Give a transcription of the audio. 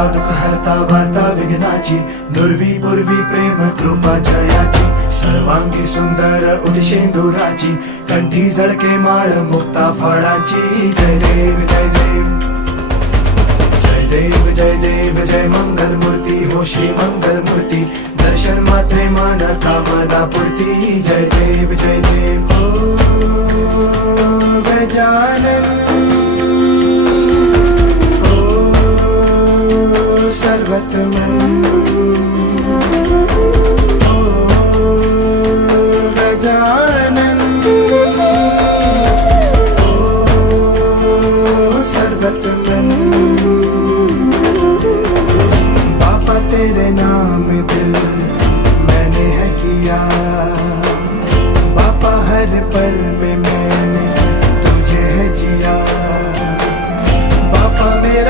हरता दुःख हरता वार्ता विघ्नाची, दुर्वी पूर्वी प्रेम कृपा जयाची, सर्वांगी सुंदर उदिशेंदुराची, कंठी झळके माळ मुक्ता फळाची. जय देव जय देव जय देव जय देव जय मंगल मूर्ती हो श्री मंगल मूर्ती, दर्शन मात्रे मन कामना पूर्ती. जय देव जय देव हो गजानन हो सर्वतमन.